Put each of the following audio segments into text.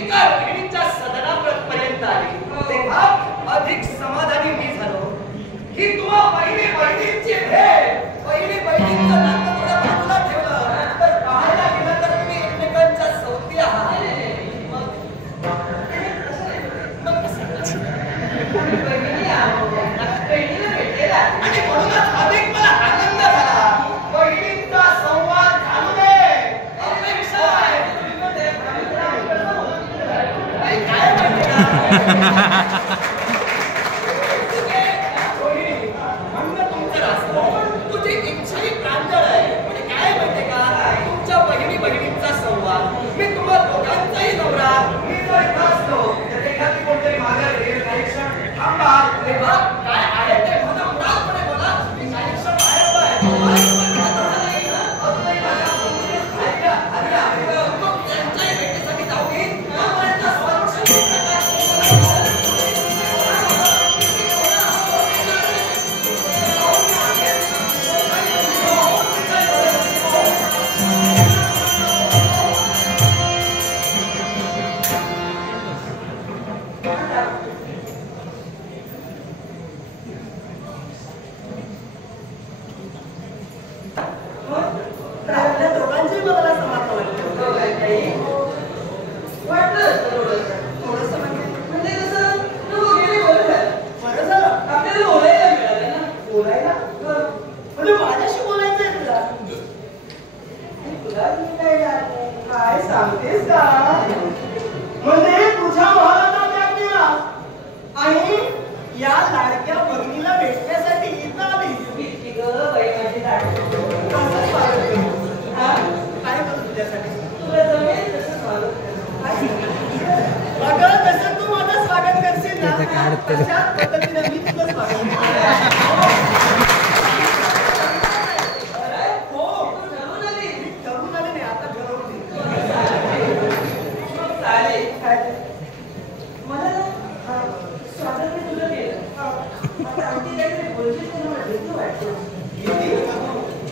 एका बहिणीच्या सदनापर्यंत आली तेव्हा अधिक समाधानी मी झालो की तुम्हा बहिणींची भेट बहिणींचं नातं थोडं बाजूला ठेवलं तर पाहायला गेलं तर तुम्ही एकमेकांच्या सौती आहात. आणि म्हणूनच अधिक मला आनंद झाला. बहिणींचा संवाद घालू दे काय म्हणणं तुमचं असतं तुझी इच्छाही प्रांजळ आहे. म्हणजे काय माहितीये का तुमच्या बहिणींचा संवाद मी तुम्हा दोघांचाही नवरा मी जर असतो तर एखादी कोणतरी मागे काही क्षण थांबा तेव्हा काय आहे ते मला मुळातपणे बोला. मी काही क्षण बाहेर त्यांच्याही भेटीसाठी जाऊ मी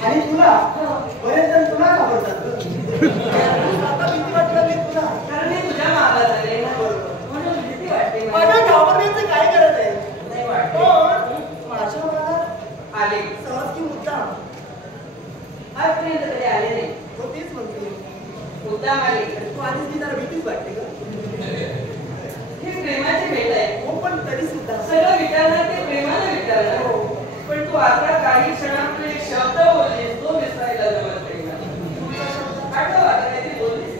आणि तुला बरेच जण तुला घाबरतात. आता भीती वाटलं मी तुला कारण मी तुझ्या मागात आले ना म्हणून भीती वाटते. माझ्या घाबरण्याची काय गरज आहे नाही वाटत पण माझ्या मनात आले सहज की मुद्दाम आजपर्यंत कधी आले नाही. हो तेच म्हणते मुद्दाम आले तू आधीच ती जरा भीतीच वाटते का. ही प्रेमाची भेट आहे. हो पण तरी सुद्धा सगळं विचारणार ते प्रेमानं विचारणार. हो पण तू आता काही क्षणापूर्वी एक शब्द बोललीस तो विसरायला जमत नाही. आठव आता काहीतरी बोललीस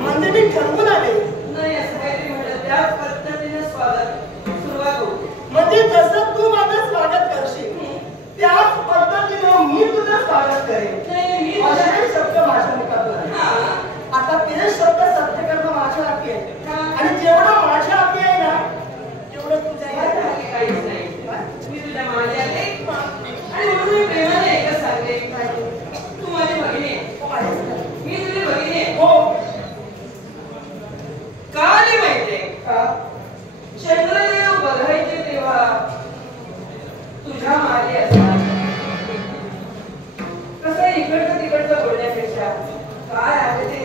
म्हणजे मी ठरवून आले नाही असं काहीतरी म्हटलं त्या पद्धतीने स्वागत सुरुवात होते. म्हणजे जसं तू माझं स्वागत करशील त्याच पद्धतीने मी तुझं स्वागत करेन. माझे शब्द माझ्या मुखातून आता ते शब्द सत्य करणं माझ्या हाती आहे आणि जेवढं माझ्या हाती आहे ना तेवढं तुझ्या हाती काहीच नाही. मी तुझ्या मागे आले आणि म्हणून मी प्रेमाने एकच सांगते तू माझी भगिनी आहे. मी तुझी भगिनी आहे. हो का आली माहितीये का चंद्रदेव बघायचे तेव्हा तुझ्या मागे असतात. कसं इकडचं तिकडचं बोलण्यापेक्षा काय आहे ते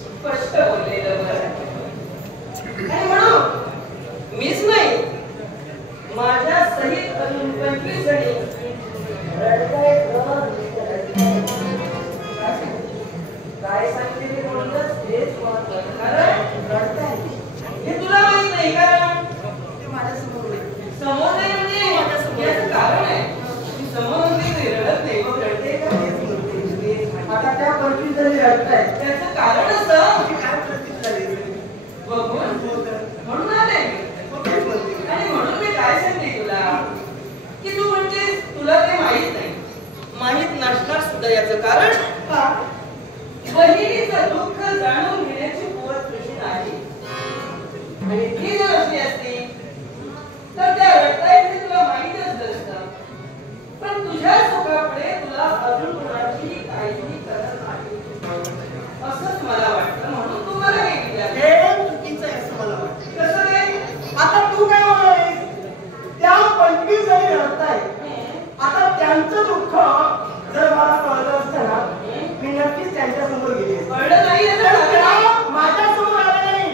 स्पष्ट बोललेलं बरं. आणि म्हणून मीच नाही माझ्या सहित अजून 25 जणी काय सांगते ते म्हणूनच हेच महत्वाचं कारण रडताय हे तुला माहित नाही कारण ते माझ्या समोर नाही म्हणजे याचं कारण आहे. मी समोर म्हणते रडत नाही मग रडते का हेच म्हणते. आता त्या 25 जणी रडताय त्याचं कारण असं काय प्रतीक झाले बघून म्हणून आले आणि म्हणून मी काय सांगते तुला की तू म्हणजे तुला ते माहित नाही माहित नसणार सुद्धा याचं कारण बहिणीचं दुःख जाणून घेण्याची कुवत तुझी नाही. आणि ती जर असली असती तर त्या रडतायत हे तुला माहितच नसतं. पण तुझ्या सुखापुढे तुला अजून कोणाचीही काहीही करत नाही असंच मला वाटतं. म्हणून तू मला हे विचारलं चुकीचं आहे असं मला वाटतं. कसं नाही आता तू काय म्हणालीस त्या 25 जणी रडताय आता त्यांचं दुःख जर मला कळलं असतं ना मी नक्कीच त्यांच्या समोर गेले. कळलं नाही माझ्या समोर आलं नाही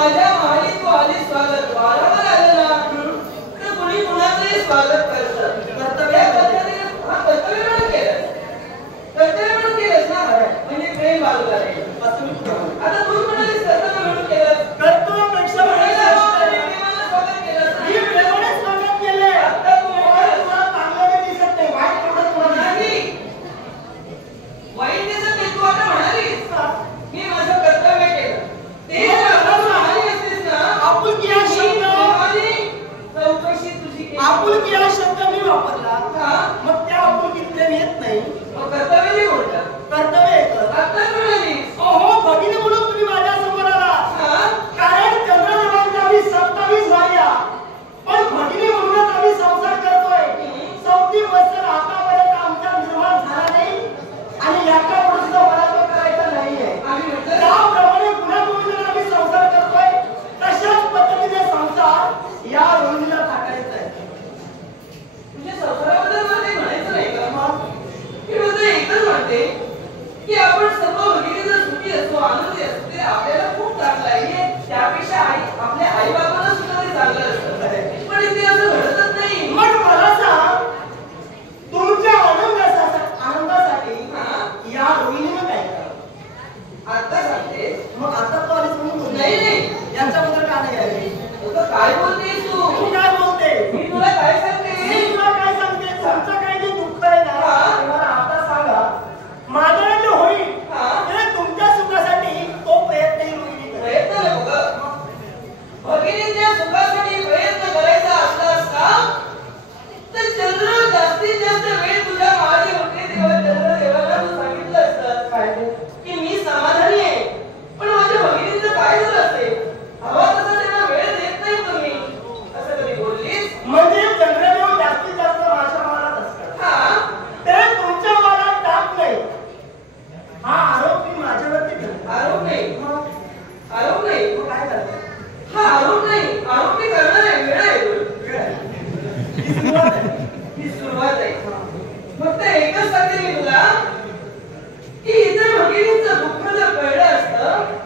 माझ्या महाली तू आली स्वागत वारंवार आलं ना तर कुणी कुणाचंही स्वागत करतं. कर्तव्य पद्धतीने कर्तव्य म्हणून केलं. कर्तव्य म्हणून केलंस ना म्हणजे प्रेम बाजूला राहील. आता तू म्हणालीस कर्तव्य म्हणून केलं. कर्तव्यापेक्षा प्रेमानं स्वागत केलं. मी प्रेमाने स्वागत केलंय. आता तुला चांगलं दिसत नाही वाईट तेवढं तुला नाही. वाईट दिसत नाही तू आता म्हणालीस मी माझं कर्तव्य केलं. ते म्हणाली असतीस ना आपुलकी हा शब्द चौकशी तुझी केली. आपुलकी हा शब्द मी वापरला मग त्या आपुलकीत प्रेम येत नाही. मग कर्तव्य नाही बोलतात. कर्तव्य येतं. आत्ताच म्हणालीस हो भगिनी म्हणून तुम्ही माझ्या समोर आला कारण चंद्रदेवांच्या आम्ही 27 वाऱ्या पण भगिनी म्हणूनच आम्ही संसार करतोय. 34 वर्ष आतापर्यंत आमचा निर्माण झाला नाही आणि याच्या पुढे सुद्धा मला तो करायचा नाहीये. त्याप्रमाणे पुन्हा म्हणून आम्ही संसार करतोय तशाच पद्धतीने संसार या रोहिणीला थाटायचा आहे. तुझ्या संसाराबद्दल मला काही म्हणायचं नाही का? मी फक्त एकच म्हणते की आपण सर्व भगिनी जर सुखी असतो आनंदी असतो ते आपल्याला खूप चांगलं आहे. त्यापेक्षा आपल्या आई बाबांना सुद्धा ते चांगलं असतं पण इथे असं घडतच नाही. मग मला सांग तुमच्या आनंदासाठी या रोहिणीनं काय करावं? आता सांगते. मग आता तू आलीस म्हणून नाही यांच्याबद्दल का नाही आली? काय बोलतेस तू काय बोलते? मी तुला काय सांगते तुमचं काही जे दुःख आहे ना मला आता सांगा. माझ्या जे होईल ते तुमच्या सुखासाठी तो प्रयत्नही रोहिणी प्रयत्न नको भगिनीच्या सुखासाठी प्रयत्न करायचा असला असता तर चंद्र जास्तीत जास्त वेळ तुझ्या मागे होते तेव्हा चंद्रदेवाला तू सांगितलं असतं काय की मी समाधानी आहे पण माझ्या भगिनीचं काय झालं असते हवा तसा त्यांना वेळ देत नाही तुम्ही असं कधी बोललीस? म्हणजे चंद्रदेव जास्तीत जास्त माझ्या मालात असतात ते तुमच्या मालात टाक नाही. हा आरोप मी माझ्यावरती करतो. आरोप नाही आरोप नाही मग काय करतो? हा आरोप नाही आरोप मी करणार आहे. वेळ आहे ही सुरुवात आहे. फक्त एकच सांगते मी तुला की इतर भगिनींचं दुःख जर कळलं असतं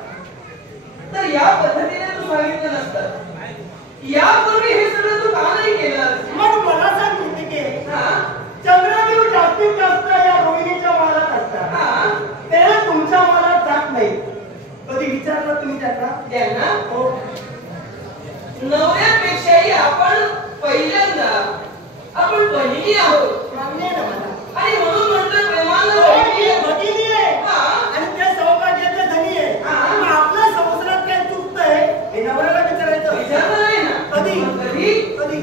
तर या पद्धतीने तू सांगितलं नसतं. यापूर्वी हे सगळं तू का नाही केलं? मग मला सांग की चंद्रदेव जास्तीत जास्त या रोहिणीच्या मालात असतात ते तुमच्या मालात जात नाही. कधी विचारलं तुम्ही त्यांना? हो. नवऱ्यापेक्षाही आपण पहिल्यांदा आपण बहिणी आहोत आणि म्हणून म्हटलं प्रेमानं भगिनी आहे आणि त्या सौभाग्याच्या धनी आहे. आपल्या संसारात काय चुकतंय हे नवऱ्याला विचारायचं. विचारलं नाही ना कधी कधी कधी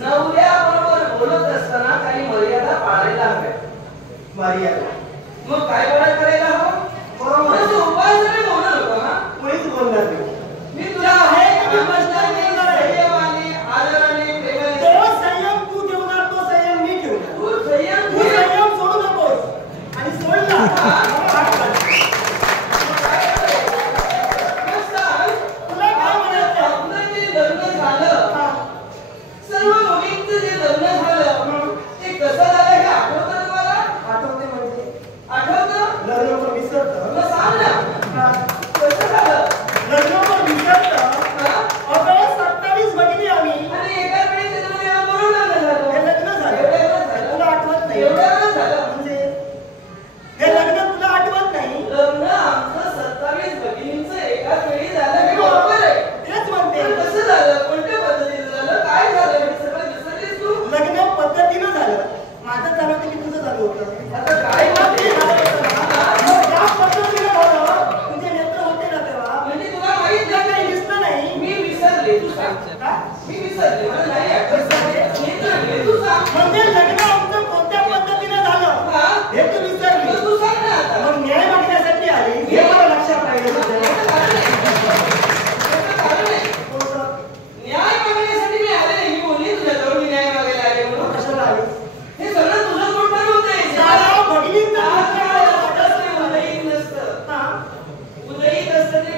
नवऱ्याबरोबर बोलत असताना काही मर्यादा पाळायला हव्या. मर्यादा मग काय पाळत करायला हवं? बरोबर उपाय सगळे बोलणार होता कोणीच बोलणार नाही. मी तुला आहे संयमाने आदराने प्रेमाने तो संयम तू ठेवणार तो संयम मी ठेवणार. तू संयम सोडू नकोस आणि सोडला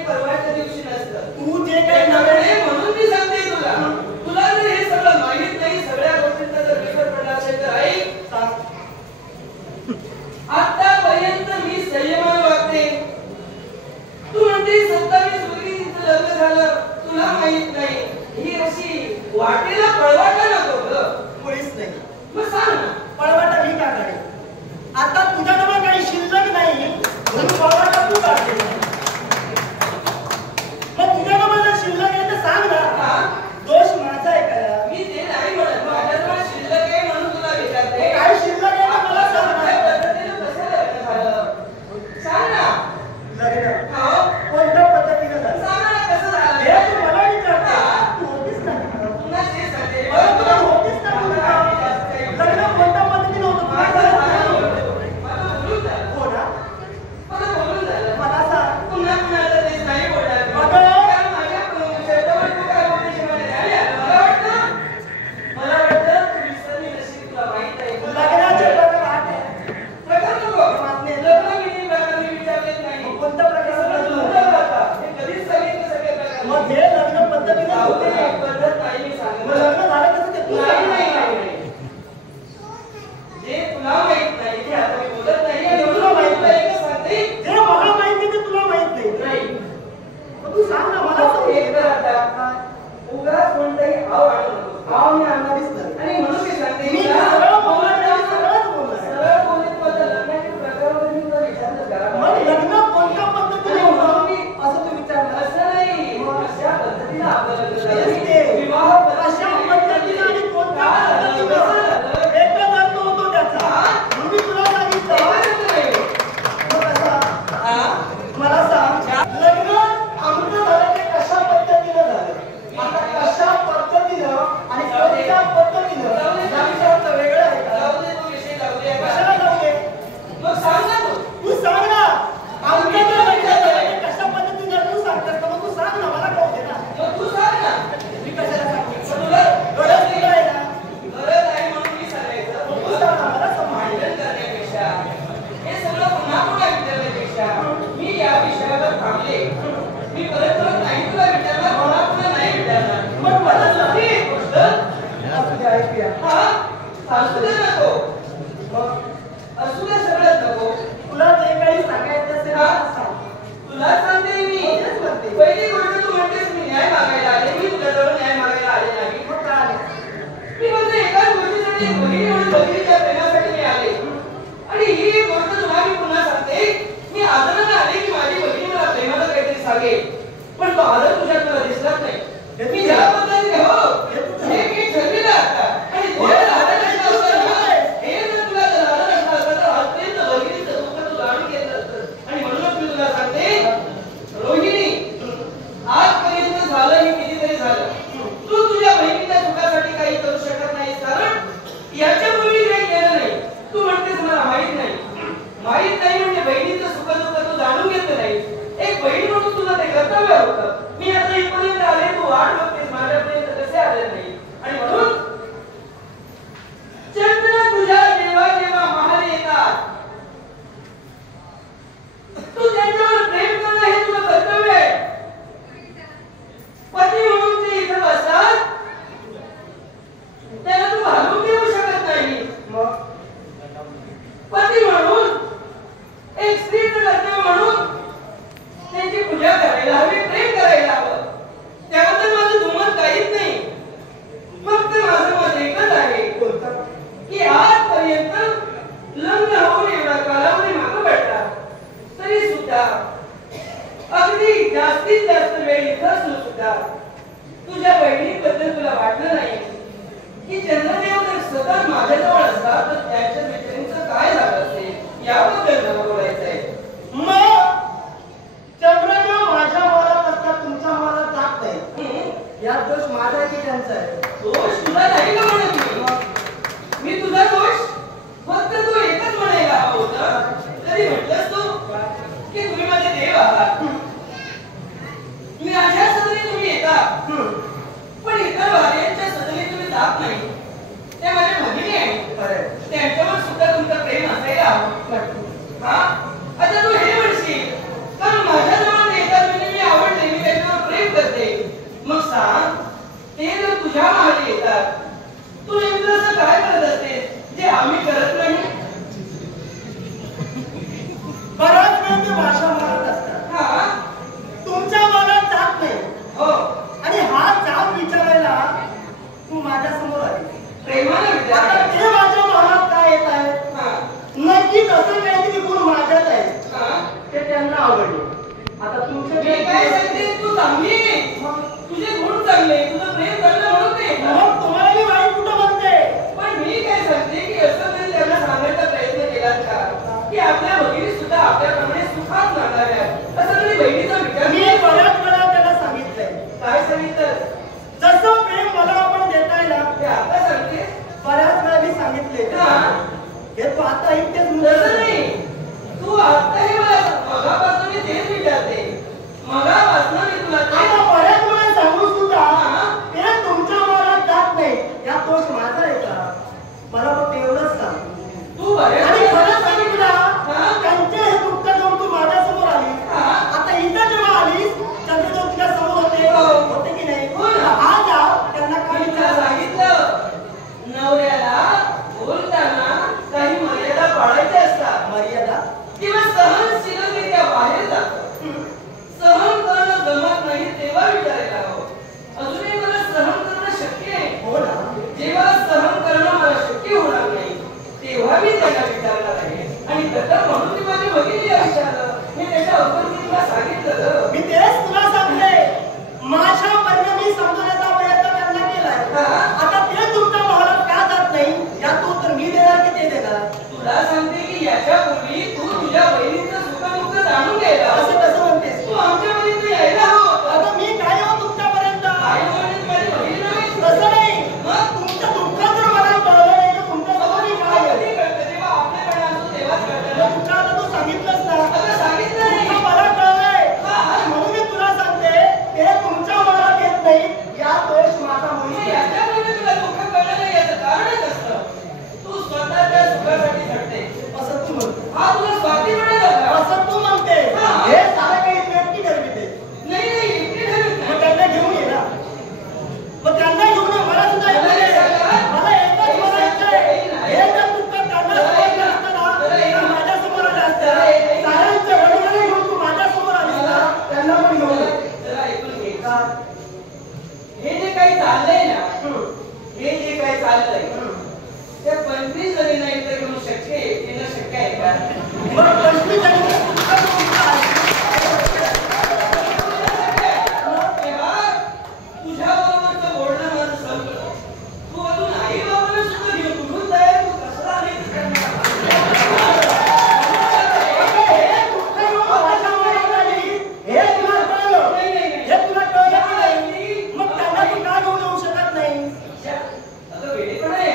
परवाच्या दिवशी नसतं. तू जे काही नव्हे म्हणून मी सांगते तुला जर हे सगळं वाटेला पळवाटा नको ग. मुळीच नाही. मग सांग ना, पळवाटा मी का काढे? आता तुझ्याजवळ काही शिल्लक नाही म्हणून पळवाटा तू काढते. मग तुझ्याजवळ जर शिल्लक आहे तर सांग ना. दोष माझा आहे का? मी ते नाही म्हणत. माझ्याजवळ शिल्लक आहे म्हणून तुला विचारते. काय शिल्लक आहे ना मला सांग ना. पद्धतीने कसं लग्न झालं सांग ना. लग्न कोणत्या पद्धतीने झालं सांग ना. कसं झालं हे तू मला विचारते. तू होतीस ना. पुन्हा ते सांगते तुला होतीस ना. लग्न कोणत्या पद्धतीने होतं मला बोलून झालं. हो ना मला बोलून झालं. मला सांग पुन्हा कुणाला तेच नाही बोलणार. मला वाटतं तू विसरली नशीब. तुला माहित आहे लग्नाचे प्रकार नको लग्न मी प्रकार मी विचारलेच नाही. कोणत्या प्रकार हे कधीच सांगितलं सगळे प्रकार. मग हे लग्न पद्धतीने होते पद्धत नाही मी सांगत. मग लग्न झालं कसं ते तुला नाही. जे तुला माहित नाही ते आता मी बोलत नाही. आणि तुला माहित नाही का सांगते. जे मला माहित नाही ते तुला माहित नाही. मग तू सांग ना मला. एक तर आता उगाच कोणताही भाव आणू नको. भाव मी आणणारच नाही. आणि म्हणून मी सांगते मी सरळ बोलणार नाही. सरळच बोलणार. सरळ बोलत माझं लग्नाच्या प्रकारावर मी तुला विचारलं करा. मग लग्न कोणत्या पद्धतीने होतं मी असं तू विचारलं. असं नाही. अशा पद्धतीने आपलं लग्न झालं. विवाह अशा पद्धतीने आणि कोणत्या पद्धतीने एकच अर्थ होतो त्याचा. म्हणून मी तुला सांगितलं. मग कसा मला सांग लग्न आमचं झालं ते कशा पद्धतीने झालं. आता कशा पद्धतीनं आणि कोणत्या पद्धतीनं याविषयात वेगळं आहे का? जाऊ दे तो विषय जाऊ दे. कशाला जाऊ दे? मग सांग ना तू सांग ना. आमच्या कशा पद्धतीनं तू सांगतेस का? मग तू सांग ना मला कळू दे ना. मग तू सांग ना. मी कशाला सांगते तुला गरज नाही आहे ना. गरज आहे म्हणून मी सांगायचं. तू सांग ना मला समाधान करण्यापेक्षा हे सगळं पुन्हा पुन्हा विचारण्यापेक्षा मी या विषयावर थांबले. मी परत परत नाही तुला विचारणार. पुन्हा पुन्हा नाही विचारणार. मग मला सांग एक गोष्ट असू दे ऐकूया. असू दे नको. मग असू दे सगळंच नको. तुला जे काही सांगायचं असेल सांग. तुला सांगते मी. पहिली गोष्ट तू म्हणतेस मी न्याय मागायला आले. मी तुझ्याजवळ न्याय मागायला आले नाही. मग का आले? मी म्हणते एकाच गोष्टीसाठी बहिणी म्हणून बहिणीच्या प्रेमासाठी मी आले. आणि ही गोष्ट तुला मी पुन्हा सांगते. मी आदराने आले की माझी बहिणी मला प्रेमाला काहीतरी सांगेल. पण तो आदर तुझ्यात मला दिसलाच नाही. मी ज्या पद्धतीने हो हे मी ठरलेलं आता. आणि हे जर तुला आदर असला असता तर आजपर्यंत बहिणीचं दुःख तू जाणून घेतलं असतं. आणि म्हणूनच मी तुला सांगते रोहिणी आजपर्यंत झालं हे कितीतरी झालं. तू तुझ्या बहिणीच्या सुखासाठी काही करू शकत नाहीस. कारण याच्यापूर्वी काही केलं नाही. तू म्हणतेस मला माहित नाही. माहित नाही म्हणजे बहिणीचं सुख दुःख तू जाणून घेतलं नाही. एक बहीण म्हणून तुला ते कर्तव्य होतं. मी आता इथपर्यंत आले. तू वाट बघतेस माझ्यापर्यंत कसे आले नाही. आणि म्हणून चंद्र तुझ्या जेव्हा जेव्हा महाल येतात तू त्यांच्यावर प्रेम करणं हे तुझं कर्तव्य आहे. पती म्हणून ते इथं बसतात त्यांना तू घालून देऊ शकत नाही. मग पती म्हणून एक स्त्रीचं कर्तव्य म्हणून त्यांची पूजा करायला हवी. प्रेम करायला हवं. त्याबद्दल माझं दुमत काहीच नाही. फक्त माझं मत एकच आहे की आजपर्यंत लग्न होऊन एवढा कालावधी मागं पडला तरी सुद्धा अगदी जास्तीत जास्त वेळ इथं असून सुद्धा तुझ्या बहिणीबद्दल तुला वाटलं नाही की चंद्रदेव जर सतत माझ्याजवळ असता तर त्याच्या मैत्रिणीचं काय झालं असेल याबद्दल मला बोलायचं आहे. मग चंद्रदेव माझ्या मारात असतात तुमच्या मारात जात नाही. यात दोष माझा आहे की त्यांचा आहे? दोष तुला नाही का म्हणत मी तुझा दोष फक्त तू एकच म्हणायला हवा होता. तरी म्हटलंस तू की तुम्ही माझे देव आहात. मी अशा सदनी तुम्ही येता पण इतर भार्यांच्या सदनी तुम्ही जात नाही. त्या माझ्या भगिनी आहेत. त्यांच्यावर सुद्धा तुमचं प्रेम असायला हवं. आता तू हे म्हणशील कारण माझ्याजवळ येतात म्हणजे मी आवडते. मी त्यांच्यावर प्रेम करते. मग सांग ते जर तुझ्या मागे येतात तू नेमकं असं काय करत असते जे आम्ही करत नाही? बराच वेळ ते भाषा मारत असतात. तुमच्या मनात जात नाही. हो. आणि हा जाब विचारायला प्रेमाने विचार. आता ते माझ्या मनात काय येत आहे नक्कीच असं काहीतरी गुण माझ्यात आहे ते त्यांना आवडले. आता तुमचं मी काय सांगते तू चांगली तुझे गुण चांगले तुझं प्रेम चांगलं म्हणून ते मग तुम्हाला मी वाईट कुठं म्हणते. पण मी काय सांगते की असं तरी त्यांना सांगायचा प्रयत्न केला का की आपल्या भगिनी सुद्धा आपल्याप्रमाणे सुखात नांदाव्यात असं तरी बहिणीचा विचार. मी बऱ्याच वेळा त्याला सांगितलंय. काय सांगितलं जसं प्रेम मला आपण देताय ना ते आता सांगते. बऱ्याच वेळा मी सांगितले हे तू आता इतकेच तसं नाही तू आता हे मला मगापासून मी तेच विचारते मगापासून मी तुला आता बऱ्याच वेळा सांगून सुद्धा ते तुमच्या मनात जात नाही या दोष माझा आहे का मला फक्त एवढंच सांग. तू बऱ्याच आणि खरं सांगितलं त्यांचे हे दुःख जाऊन तू माझ्यासमोर आली. आता इथं जेव्हा आलीस चंद्रदेव तुझ्या समोर होते की नाही आज त्यांना काय सांगितलं नवऱ्याला बोलताना काही मर्यादा पाळायच्या असतात. मर्यादा किंवा सहनशीलतेच्या बाहेर जातं. सहन करणं जमत नाही तेव्हा विचारायला हवं. अजूनही मला सहन करणं शक्य आहे. हो ना. जेव्हा सहन करणं मला शक्य होणार नाही तेव्हा मी त्यांना विचारणार आहे. आणि दत्तक म्हणून मी माझी भगिनीला विचारलं मी त्याच्या अगोदर मी तुला सांगितलं. मी तेच तुला सांगते माझ्या पर्यंत मी समजण्याचा प्रयत्न त्यांना केलाय. आता ते तुमच्या महाराज का जात नाही यात उत्तर मी देणार की ते देणार. तुला सांगते की याच्यापूर्वी तू तुझ्या बहिणीचं सुखदुःख जाणून घ्यायला असं कसं म्हणतेस तू आमच्यापर्यंत यायला हवं. आता मी काय हो तुमच्यापर्यंत काय म्हणत माझी बहीण नाही तसं नाही मग तुमचं दुःख जर मला कळलं नाही तर तुमच्यासमोर मी काय कधी कळतं जेव्हा आपल्याकडे असतो तेव्हाच कळतं. तुमच्या आता तू सांगितलंस ना आता सांगितलं नाही तुला मला कळलंय आणि म्हणून मी तुला सांगते ते तुमच्या मनात येत नाही या दोष माझा मुलगी याच्यामुळे तुला दुःख कळलं नाही याचं कारणच असतं तू स्वतःच्या सुखासाठी झटते. असं तू म्हणते हा तुला स्वार्थीपणा झाला. असं तू म्हणते हे सारं काही व्यक्ती ठरविते. नाही नाही इतकी ठरत मग त्यांना घेऊन ये ना मग त्यांना घेऊन ये मला सुद्धा मला एकच म्हणायचंय हे जर तुमचं त्यांना समजलं असतं ना तर माझ्यासमोर आलं असतं. साऱ्यांच्या वडिलांना घेऊन तू माझ्यासमोर आलीस ना त्यांना पण घेऊन ये. जरा ऐकून घे का हे जे काही चाललंय ना हे जे काही चाललंय त्या 25 जणींना इथं घेऊन शक्य येणं शक्य आहे का. मग 25 जणी तुमचं तुमचं आहे. तुझ्या बरोबरचं बोलणं माझं संपलं. तू अजून आई बाबांना सुद्धा घेऊन कुठून तयार तू कसला आहे हे तुला कळलं हे तुला कळलं की नाही मग त्यांना तू का घेऊन येऊ शकत नाही. अगं वेडेपणा आहे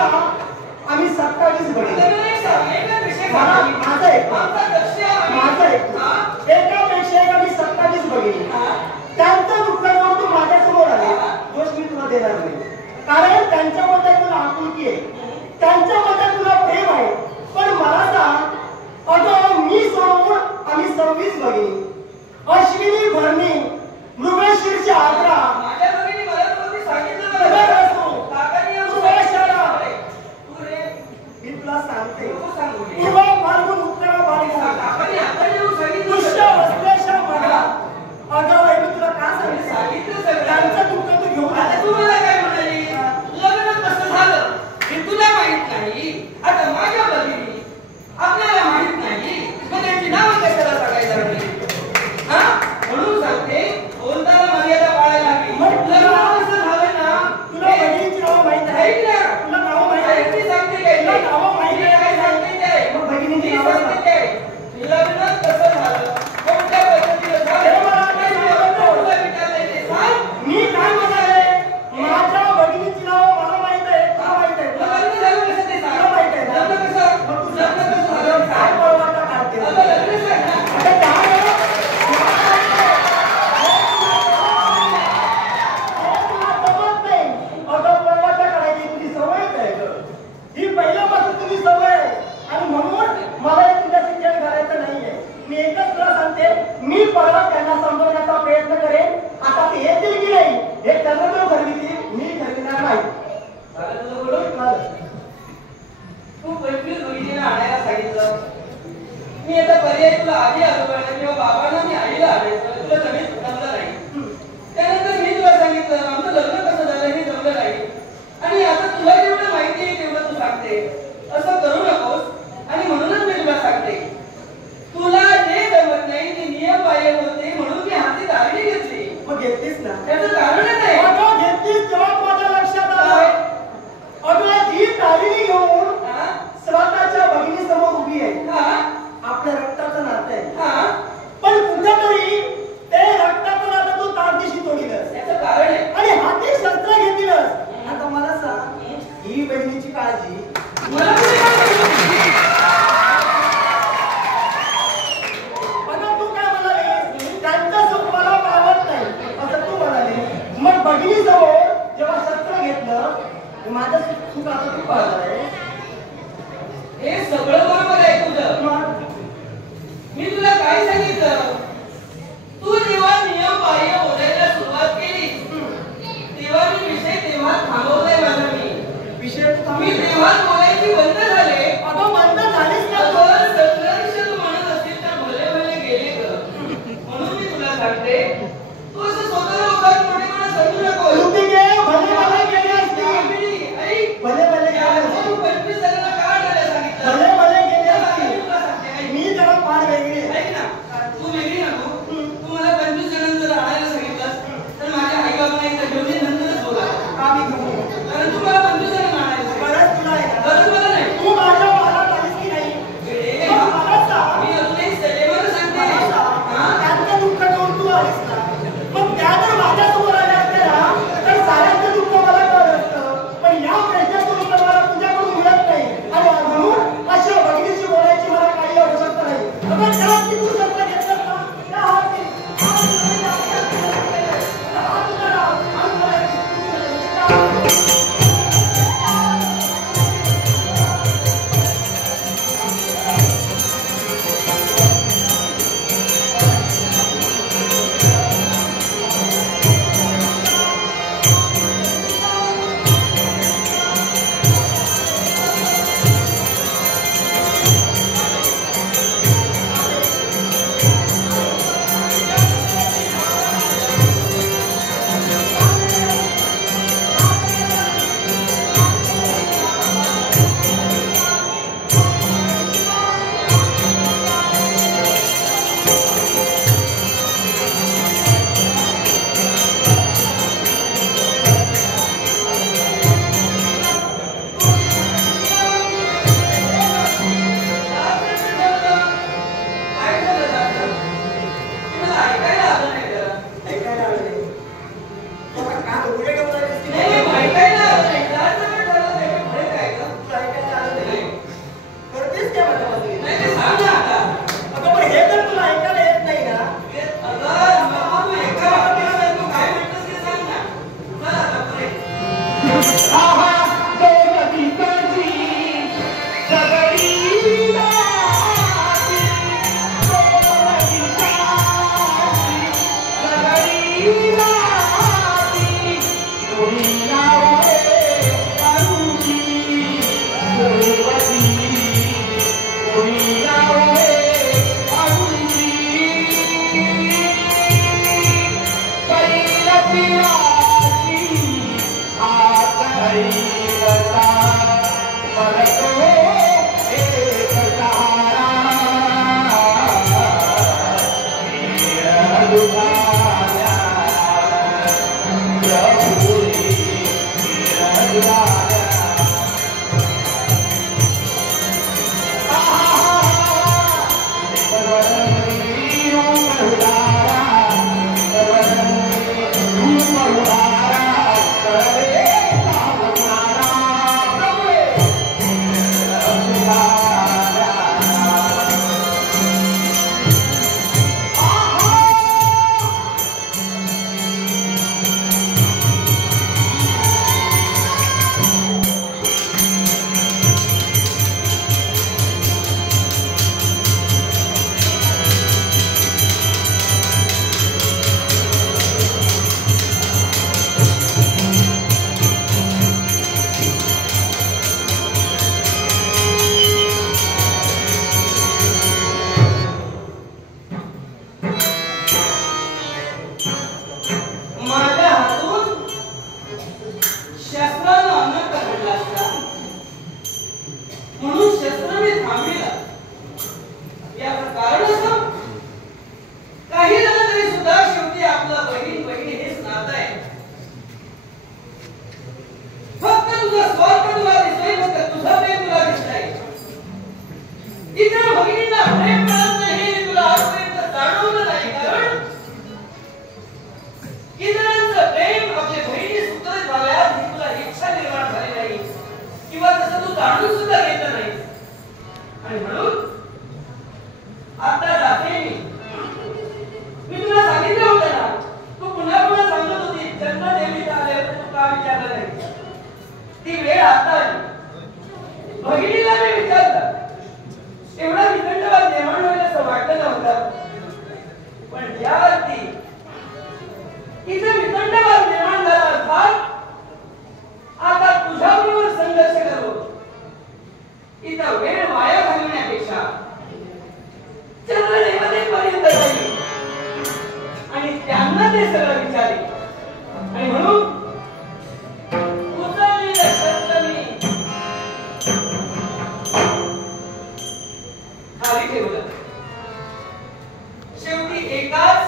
दक्षा आम्ही 27 बहिणी. एकापेक्षा एक आम्ही 27 बहिणी. त्यांचं दुःख घेऊन तू माझ्या समोर आले, दोष मी तुला देणार नाही. कारण त्यांच्याबद्दल तुला आपुलकी आहे, त्यांच्याबद्दल तुला प्रेम आहे. पण मला सांग, अगं मी सोडून आम्ही 26 बहिणी. अश्विनी, भरणी, मृगशीर्ष, आग्रा, मी तुला सांगते, पूर्व फाल्गुन, उत्तर फाल्गुन, पुष्य, वश्लेषा, मघा. अगं मी तुला का सांगितलं? त्यांचं दुःख तू घेऊन आले. तू मला काय म्हणाली? लग्न कसं झालं हे तुला माहित नाही. आता माझ्या भगिनी आपल्याला माहित नाही, मग त्यांची नावं कशाला सांगायला लागली? हा, म्हणून सांगते, बोलताना मर्यादा पाळायला हवी. लग्न कसं झालं ना, तुला बहिणीची नावं माहित आहे? तुला नावं माहित आहे? ती सांगते काय? तुला नावं माहित आहे? काय सांगते काय? मग बहिणीची नावं सांगते सांग. काय? लग्न कसं झालं, कोणत्या पद्धतीनं झालं, तुला विचारलंय ते सांग. मी काय म्हणाले? माझ्या भगिनीची नाव मला माहित आहे, तुला माहित आहे. लग्न झालं कसं ते सांग. तुला माहित आहे ना? लग्न कसं, मग तू लग्न कसं झालं काय सांग. पळवाटा काढते? आता लग्न सांग ना. आता काय आहे? तुला जमत नाही. अगं पळवाटा काढायची तुझी सवयच आहे गं. ही पहिल्यापासून तुझी सवय आहे. आणि म्हणून मला हे तुझ्याशी खेळ घालायचा नाहीये. मी एकच तुला सांगते, मी परत त्यांना समजवण्याचा प्रयत्न करेन. आता ते येतील की नाही हे चंद्रदेव ठरवितील, मी ठरविणार नाही. झालं तुझं बोलून? चालेल. तू 25 बहिणींना आणायला सांगितलं. मी आता पर्याय तुला आधी आजोबांना किंवा बाबांना मी आईला आणायचं, तुला जमीन जमलं नाही. त्यानंतर मी तुला सांगितलं आमचं लग्न कसं झालं हे जमलं नाही. आणि आता तुला जेवढं माहिती आहे तेवढं तू सांगते. असं करू नकोस. आणि म्हणूनच मी तुला सांगते, तुला जे जमत नाही ते नियम बाह्य होते, म्हणून मी हाती दारिणी घेतली. मग घेतलीस ना? त्याचं कारणच आहे. अगं घेतलीस तेव्हा माझ्या लक्षात आलं. अगं जी दारिणी घेऊन हा? स्वतःच्या भगिनीसमोर उभी आहे, हा? आपल्या रक्ताचं नातं आहे. हा? पण कुठेतरी ते रक्ताचं नातं तू तारदिशी तोडीलस याचं कारण आहे. आणि हाती शस्त्र घेतलीस. आता मला सांग, ही बहिणीची काळजी मला कुठे काय माहिती? पण तू काय म्हणालीस? त्यांचं सुख मला पावत नाही असं तू म्हणाली. मग भगिनीसमोर जेव्हा शस्त्र घेतलं, माझं सुख आता तू पाहणार आहे. हे सगळं बरोबर आहे तुझं. मग मी तुला काय सांगितलं? तू जेव्हा नियम बाह्य बोलायला सुरुवात केली तेव्हा मी विषय तेव्हा थांबवलाय माझा. विषय तू मी थांबली. तेव्हा बोलायची बंद झाले. अगं बंद झालीस ना तू. अगं, संघर्ष तू म्हणत असतील तर भले भले गेले ग. म्हणून मी तुला सांगते, तू असं स्वतःला उगाच मोठेपणा समजू नको. लुटी घे, भले भले गेले असतील. ऐक, भले भले गेले असतील. तू 25 जणांना का आणायला सांगितलं? भले भले गेले मी असतील. तुला सांगते, ऐक. मी जरा फार वेगळी आहे. ऐक ना, तू वेगळी नको. तू मला 25 जणांना जर आणायला सांगितलंस तर माझ्या आई बाबांना एकदा घेऊन ये, नंतरच बोला. का मी घेऊ? कारण तू मला 25 जणांना आणायला सांगितलं. गरज तुला आहे ना? गरज मला नाही. तू तिच्या भगिनीला प्रेम करत नाही हे तुला आजपर्यंत जाणवलं नाही, कारण इतरांचं प्रेम आपल्या बहिणी सुखद व्हाव्यात ही तुला इच्छा निर्माण झाली नाही किंवा तसं तू जाणून सुद्धा घेतलं नाही. आणि म्हणून आता जाते मी तुला सांगितलं होतं ना, तू पुन्हा पुन्हा सांगत होती चंद्रदेवीचा आल्यावर तू का विचारलं नाही. ती वेळ आता आली. भगिनीला मी विचारलं, एवढा विखंडवाद निर्माण होईल असं वाटलं नव्हतं, पण ज्या अर्थी तिचा विखंडवाद निर्माण झाला अर्थात आता तुझ्याबरोबर संघर्ष करू इथं वेळ वाया घालवण्यापेक्षा चंद्रदेवतेपर्यंत जाईल आणि त्यांना ते सगळं विचारेल. आणि म्हणून उचललेलं शस्त्र मी खाली ठेवलं. शेवटी एकाच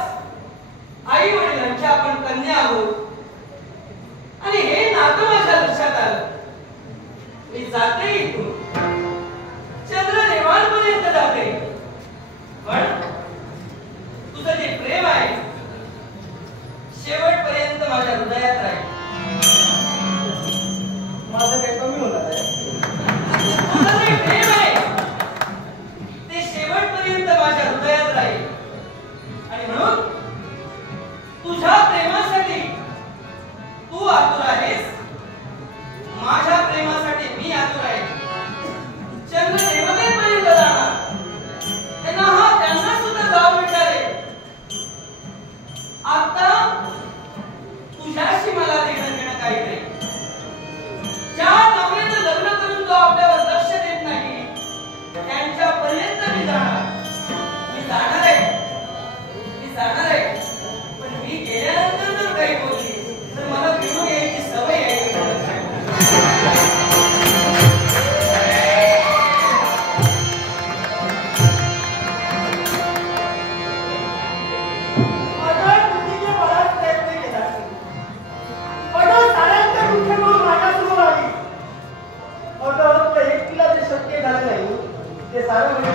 आई वडिलांच्या आपण कन्या आहोत आणि हे नातं माझ्या लक्षात आलं. मी जाते इथून चंद्रदेवांपर्यंत जाते, पण तुझं जे प्रेम आहे शेवटपर्यंत माझ्या हृदयात राहील. माझं काही कमी होणार आहे. तुझं जे प्रेम आहे ते शेवटपर्यंत माझ्या हृदयात राहील. आणि म्हणून तुझ्या प्रेमासाठी तू आतुर आहेस, माझ्या प्रेमासाठी मी आतुर आहे. चंद्रदेवतेपर्यंत जाणार त्यांना सुद्धा जाऊ विचारे. आता तुझ्याशी मला देणं घेणं काही नाही. ज्या नवऱ्याचं लग्न करून जो आपल्यावर लक्ष देत नाही त्यांच्यापर्यंत मी जाणार. मी जाणार आहे, पण मी गेल्यानंतर जर काही बोलली तर मला फिरून यायची सवय आहे. ते सारं म्हणजे